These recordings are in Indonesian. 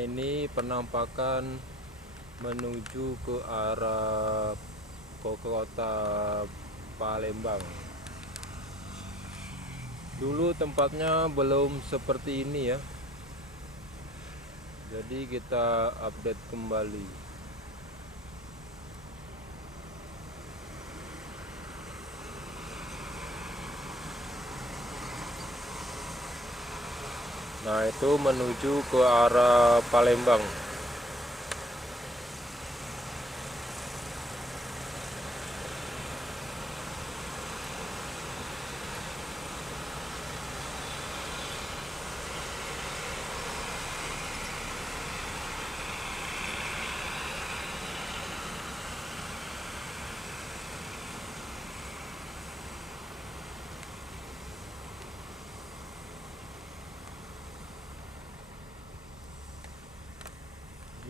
ini penampakan menuju ke arah kota Palembang. Dulu tempatnya belum seperti ini ya. Jadi kita update kembali. Nah, itu menuju ke arah Palembang.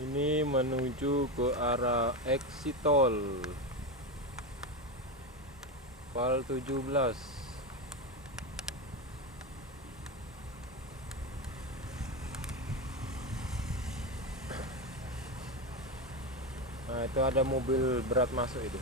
Ini menuju ke arah exit tol Pal 17. Nah, itu ada mobil berat masuk itu.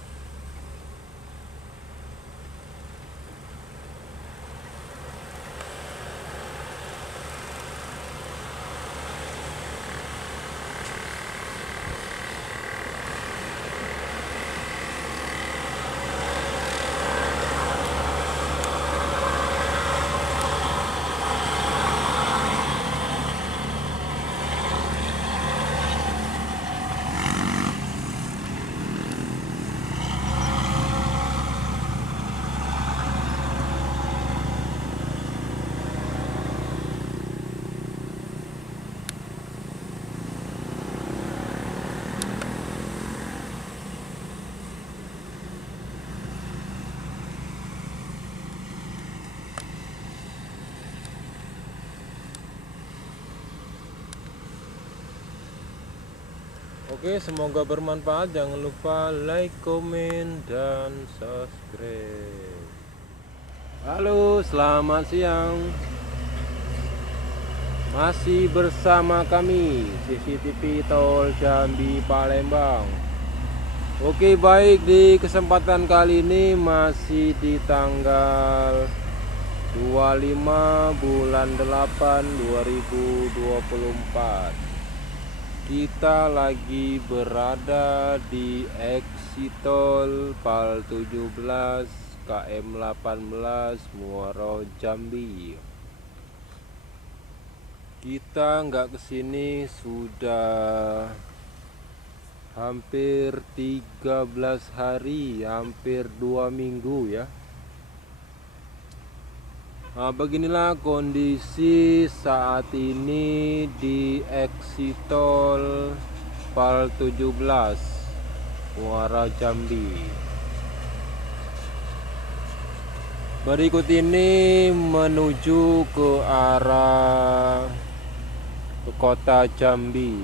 Oke, semoga bermanfaat. Jangan lupa like, komen, dan subscribe. Halo, selamat siang. Masih bersama kami CCTV Tol Jambi Palembang. Oke, baik, di kesempatan kali ini masih di tanggal 25 bulan 8 2024. Kita lagi berada di exit tol Pal 17 KM 18 Muaro Jambi. Kita nggak kesini sudah hampir 13 hari, hampir 2 minggu ya. Nah, beginilah kondisi saat ini di exit tol Pal 17 Muara Jambi. Berikut ini menuju ke arah kota Jambi.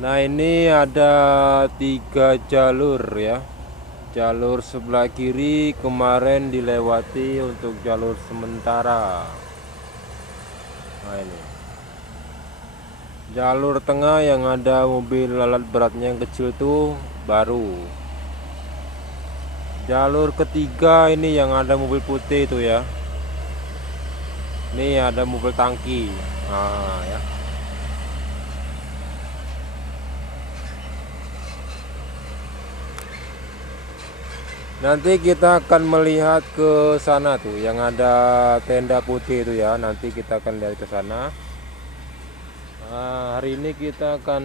Nah, ini ada 3 jalur ya. Jalur sebelah kiri kemarin dilewati untuk jalur sementara. Nah, ini jalur tengah yang ada mobil alat beratnya yang kecil tuh baru. Jalur ketiga ini yang ada mobil putih itu ya. Ini ada mobil tangki. Nah, ya. Nanti kita akan melihat ke sana tuh yang ada tenda putih itu ya. Nanti kita akan lihat ke sana. Nah, hari ini kita akan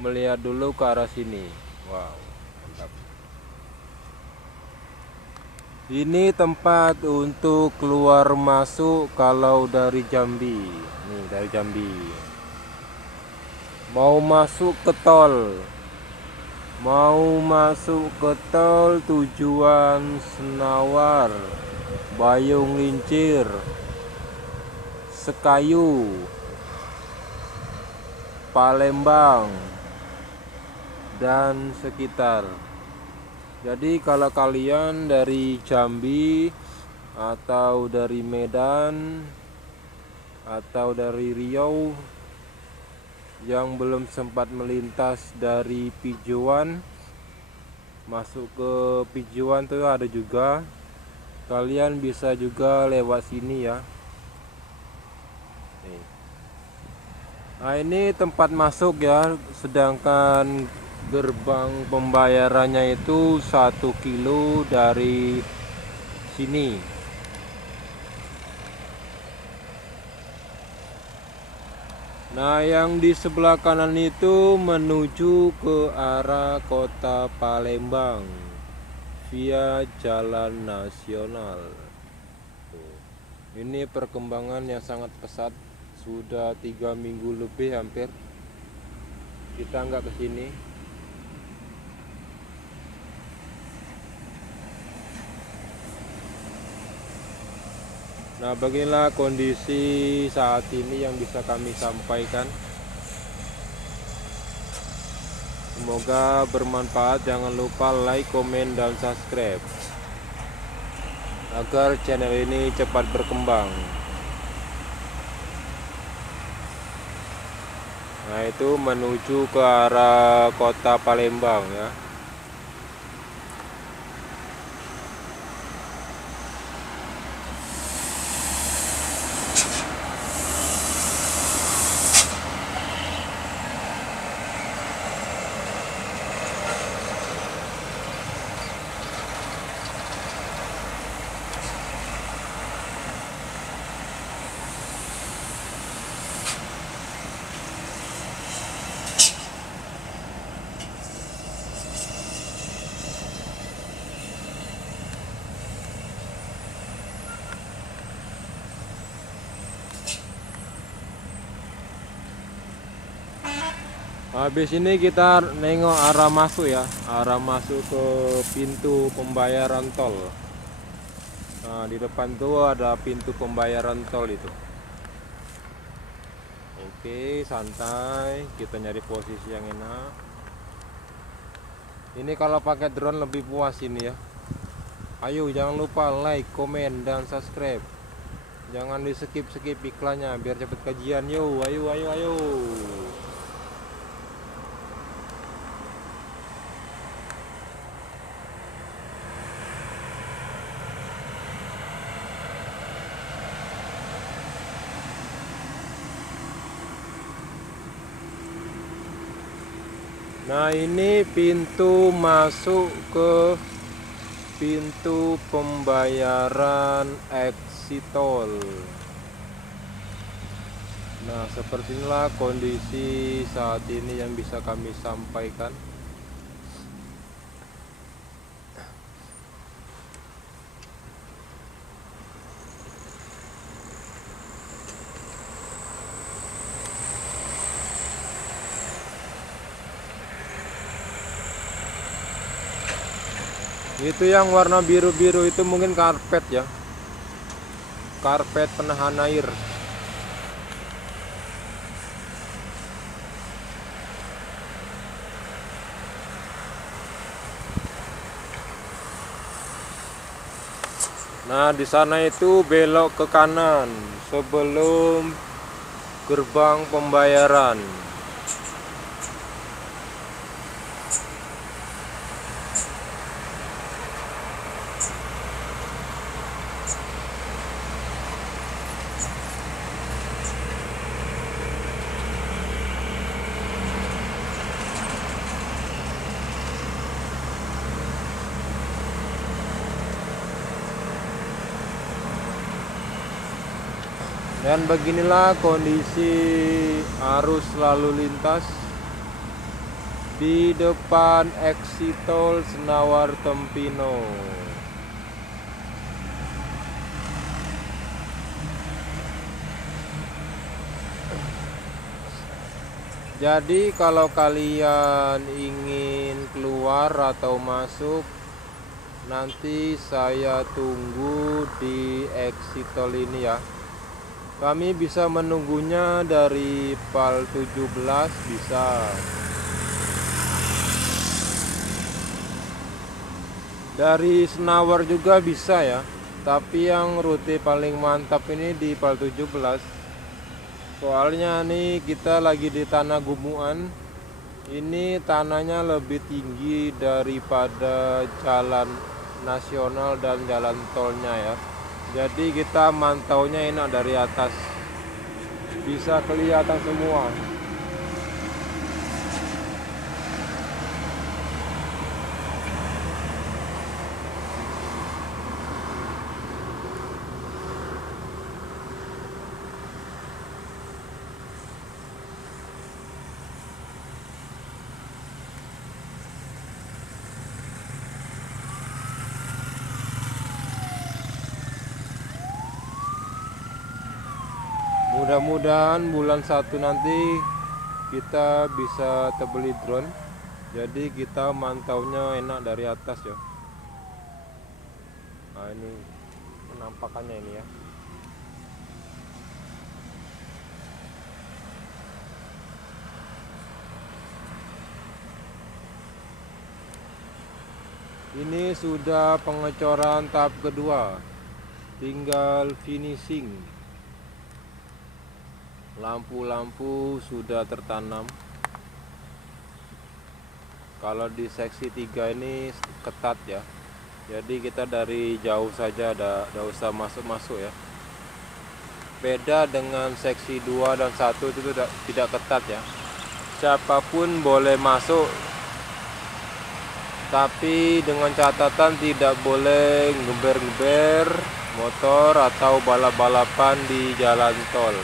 melihat dulu ke arah sini. Wow, mantap. Ini tempat untuk keluar masuk kalau dari Jambi. Nih, dari Jambi. Mau masuk ke tol. Mau masuk ke tol tujuan Senawar, Bayung Lincir, Sekayu, Palembang, dan sekitar. Jadi kalau kalian dari Jambi atau dari Medan atau dari Riau yang belum sempat melintas dari Pijuan masuk ke Pijuan tuh ada juga, kalian bisa juga lewat sini ya. Nah ini tempat masuk ya, sedangkan gerbang pembayarannya itu 1 kilo dari sini. Nah yang di sebelah kanan itu menuju ke arah kota Palembang via jalan nasional. Ini perkembangan yang sangat pesat, sudah 3 minggu lebih hampir kita nggak kesini. Nah beginilah kondisi saat ini yang bisa kami sampaikan. Semoga bermanfaat. Jangan lupa like, komen, dan subscribe agar channel ini cepat berkembang. Nah itu menuju ke arah kota Palembang ya. Habis ini kita nengok arah masuk ya, arah masuk ke pintu pembayaran tol. Nah di depan tuh ada pintu pembayaran tol itu. Oke, santai, kita nyari posisi yang enak. Ini kalau pakai drone lebih puas ini ya. Ayo jangan lupa like, komen, dan subscribe. Jangan di skip iklannya biar cepet kajian. Yo, ayo. Nah ini pintu masuk ke pintu pembayaran exit tol. Nah seperti inilah kondisi saat ini yang bisa kami sampaikan. Itu yang warna biru-biru itu mungkin karpet ya, karpet penahan air. Nah di sana itu belok ke kanan sebelum gerbang pembayaran. Dan beginilah kondisi arus lalu lintas di depan exit tol Senawar Tempino. Jadi kalau kalian ingin keluar atau masuk, nanti saya tunggu di exit tol ini ya. Kami bisa menunggunya dari PAL 17 bisa. Dari Senawar juga bisa ya. Tapi yang rute paling mantap ini di PAL 17. Soalnya nih kita lagi di tanah gumukan. Ini tanahnya lebih tinggi daripada jalan nasional dan jalan tolnya ya. Jadi kita mantaunya enak dari atas, bisa kelihatan semua. Mudah-mudahan bulan 1 nanti kita bisa terbeli drone, jadi kita mantaunya enak dari atas ya. Nah ini penampakannya ini ya. Ini sudah pengecoran tahap kedua, tinggal finishing. Lampu-lampu sudah tertanam. Kalau di seksi 3 ini ketat ya, jadi kita dari jauh saja, tidak usah masuk-masuk ya. Beda dengan seksi 2 dan 1 itu tidak ketat ya, siapapun boleh masuk, tapi dengan catatan tidak boleh ngeber-ngeber motor atau balap-balapan di jalan tol.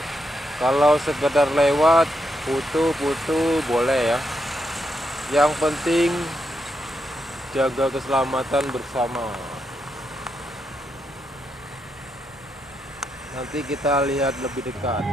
Kalau sekedar lewat foto-foto boleh ya. Yang penting jaga keselamatan bersama. Nanti kita lihat lebih dekat.